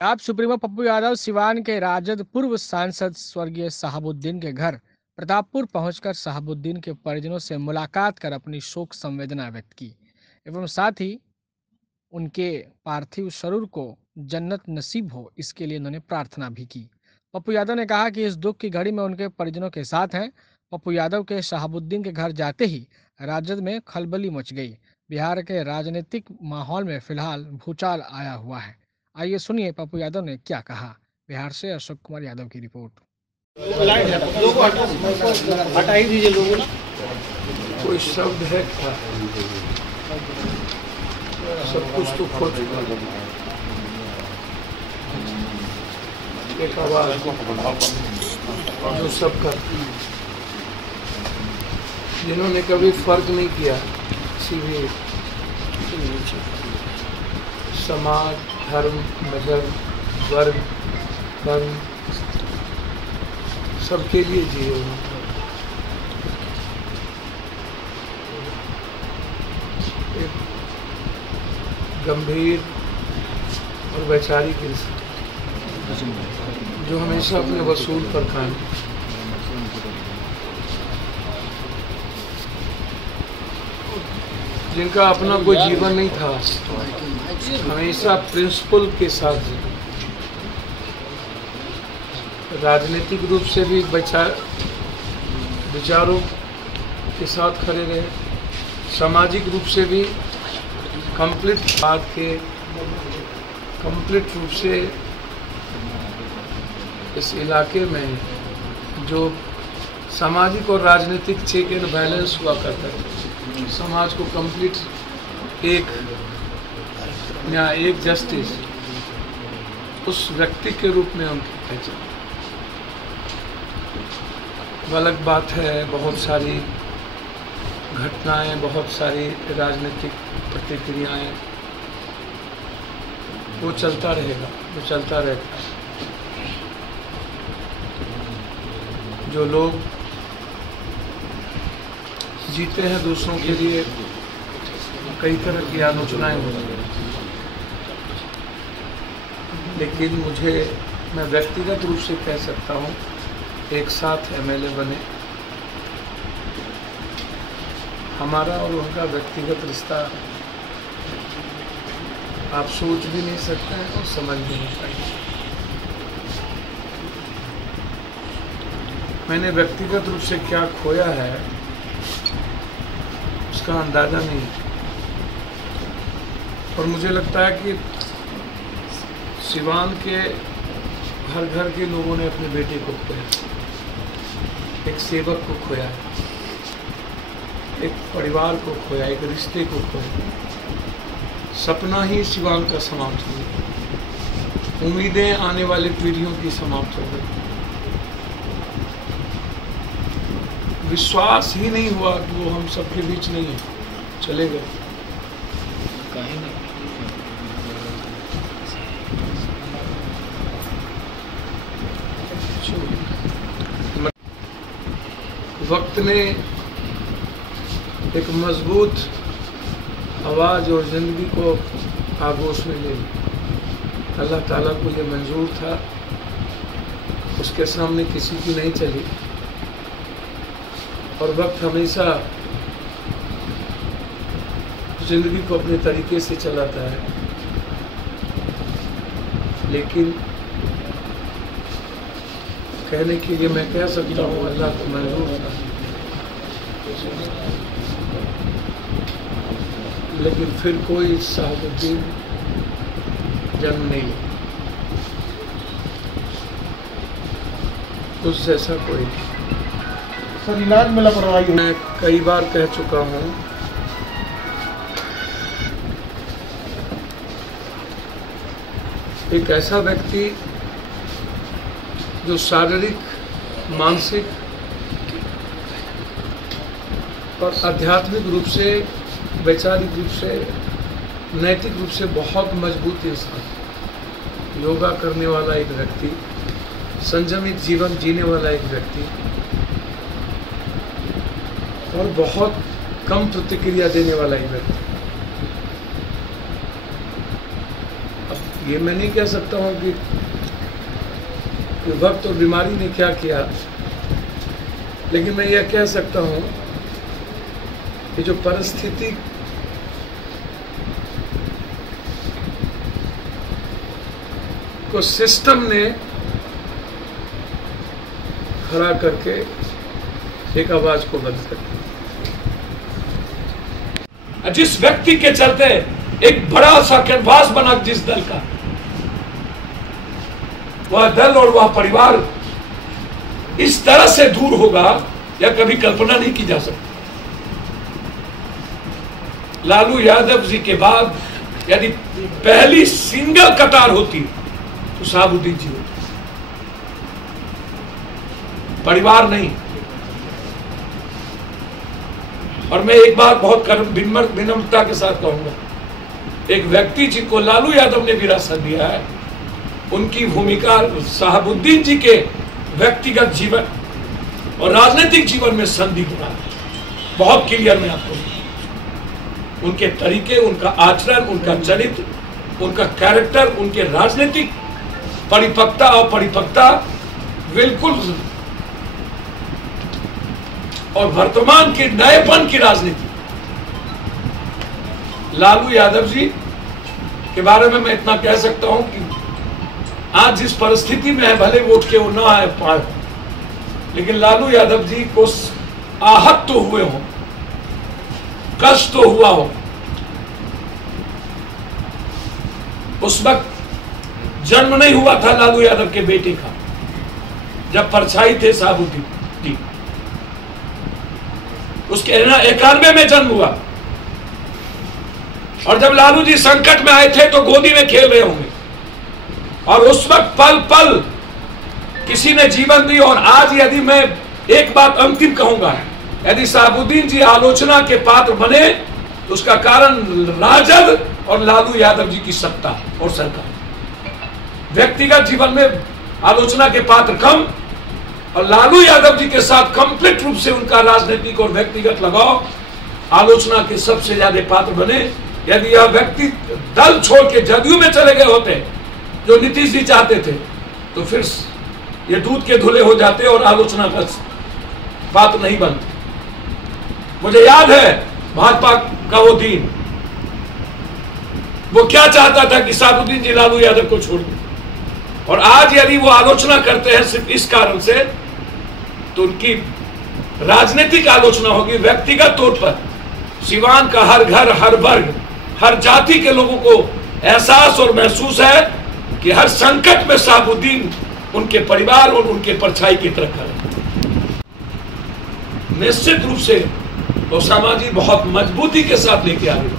आप सुप्रीमो पप्पू यादव सिवान के राजद पूर्व सांसद स्वर्गीय शहाबुद्दीन के घर प्रतापपुर पहुंचकर शहाबुद्दीन के परिजनों से मुलाकात कर अपनी शोक संवेदना व्यक्त की एवं साथ ही उनके पार्थिव स्वरूप को जन्नत नसीब हो इसके लिए उन्होंने प्रार्थना भी की। पप्पू यादव ने कहा कि इस दुख की घड़ी में उनके परिजनों के साथ हैं। पप्पू यादव के शहाबुद्दीन के घर जाते ही राजद में खलबली मच गई। बिहार के राजनीतिक माहौल में फिलहाल भूचाल आया हुआ है। आइए सुनिए पप्पू यादव ने क्या कहा। बिहार से अशोक कुमार यादव की रिपोर्ट। हटा ही दीजिए लोगों ने। कोई शब्द है क्या? सब कुछ तो खो चुका है। एक आवाज जो सब करती है, जिन्होंने कभी फर्क नहीं किया किसी भी समाज, धर्म, मजहब, वर्ग, वर्ण, सबके लिए जिए उन्होंने। एक गंभीर और वैचारिक इंसान जो हमेशा अपने वसूल पर कायम, जिनका अपना कोई जीवन नहीं था, हमेशा प्रिंसिपल के साथ राजनीतिक रूप से भी विचारों के साथ खड़े रहे, सामाजिक रूप से भी कंप्लीट रूप से इस इलाके में जो सामाजिक और राजनीतिक चेक एंड बैलेंस हुआ करता है, समाज को कंप्लीट एक न्याय, एक जस्टिस, उस व्यक्ति के रूप में उनकी पहचान। अलग बात है, बहुत सारी घटनाएं, बहुत सारी राजनीतिक प्रतिक्रियाएं, वो चलता रहेगा, वो चलता रहता है। जो लोग जीते हैं दूसरों के लिए, कई तरह की आलोचनाएं होती हैं, लेकिन मैं व्यक्तिगत रूप से कह सकता हूँ, एक साथ एमएलए बने, हमारा और उनका व्यक्तिगत रिश्ता आप सोच भी नहीं सकते हैं और समझ भी नहीं पाएंगे। मैंने व्यक्तिगत रूप से क्या खोया है उसका अंदाजा नहीं है, और मुझे लगता है कि सिवान के घर घर के लोगों ने अपने बेटे को खोया, एक सेवक को खोया, एक परिवार को खोया, एक रिश्ते को खोया। सपना ही सिवान का समाप्त हो गया, उम्मीदें आने वाली पीढ़ियों की समाप्त हो गई, विश्वास ही नहीं हुआ कि वो हम सबके बीच नहीं है, चले गए। वक्त ने एक मजबूत आवाज़ और ज़िंदगी को आगोश में ले ली। अल्लाह ताला को ये मंजूर था, उसके सामने किसी की नहीं चली, और वक्त हमेशा ज़िंदगी को अपने तरीके से चलाता है, लेकिन कहने के लिए मैं कह सकता हूँ अल्लाह को मंजूर था, लेकिन फिर कोई शहाबुद्दीन जन्म नहीं, उस जैसा कोई नहीं। सर, इलाज में लापरवाही। मैं कई बार कह चुका हूँ, एक ऐसा व्यक्ति जो शारीरिक, मानसिक और आध्यात्मिक रूप से, वैचारिक रूप से, नैतिक रूप से बहुत मजबूत इंसान, योगा करने वाला एक व्यक्ति, संयमित जीवन जीने वाला एक व्यक्ति, और बहुत कम प्रतिक्रिया देने वाला एक व्यक्ति। अब ये मैं नहीं कह सकता हूँ कि वक्त और बीमारी ने क्या किया, लेकिन मैं यह कह सकता हूँ कि जो परिस्थिति को सिस्टम ने खड़ा करके एक आवाज को बंद कर दिया। जिस व्यक्ति के चलते एक बड़ा सा कैनवास बना जिस दल का, वह दल और वह परिवार इस तरह से दूर होगा या कभी कल्पना नहीं की जा सकती। लालू यादव जी के बाद यदि पहली सिंगल कतार होती तो शहाबुद्दीन जी होते, परिवार नहीं। और मैं एक बात बहुत विनम्रता के साथ कहूंगा, एक व्यक्ति जिनको लालू यादव ने विरासत दिया है, उनकी भूमिका शहाबुद्दीन जी के व्यक्तिगत जीवन और राजनीतिक जीवन में संदिग्ध है। बहुत क्लियर मैं आपको, उनके तरीके, उनका आचरण, उनका चरित्र, उनका कैरेक्टर, उनके राजनीतिक परिपक्वता और परिपक्वता बिल्कुल, और वर्तमान के नएपन की राजनीति। लालू यादव जी के बारे में मैं इतना कह सकता हूं कि आज जिस परिस्थिति में है, भले वोट के वो ना आए पाए, लेकिन लालू यादव जी को आहत तो हुए हो, कष्ट तो हुआ हो। उस वक्त जन्म नहीं हुआ था लालू यादव के बेटे का, जब परछाई थे शहाबुद्दीन जी, उसके 91 में जन्म हुआ। और जब लालू जी संकट में आए थे तो गोदी में खेल रहे होंगे, और उस वक्त पल पल किसी ने जीवन दी। और आज यदि मैं एक बात अंतिम कहूंगा, यदि शहाबुद्दीन जी आलोचना के पात्र बने तो उसका कारण राजद और लालू यादव जी की सत्ता और सरकार। व्यक्तिगत जीवन में आलोचना के पात्र कम, और लालू यादव जी के साथ कंप्लीट रूप से उनका राजनीतिक और व्यक्तिगत लगाव आलोचना के सबसे ज्यादा पात्र बने। यदि यह व्यक्ति दल छोड़ के जदयू में चले गए होते, जो नीतीश जी चाहते थे, तो फिर ये दूध के धुले हो जाते और आलोचना का पात्र नहीं बनते। मुझे याद है भाजपा का वो दिन, वो क्या चाहता था कि शहाबुद्दीन जी लालू यादव को छोड़ दें, और आज यदि वो आलोचना करते हैं सिर्फ इस कारण से, तो उनकी राजनीतिक आलोचना होगी। व्यक्तिगत तौर पर सिवान का हर घर, हर वर्ग, हर जाति के लोगों को एहसास और महसूस है कि हर संकट में शहाबुद्दीन उनके परिवार और उनके परछाई की तरह खड़े। निश्चित रूप से ओसामा जी बहुत मजबूती के साथ लेके आ रहे हैं।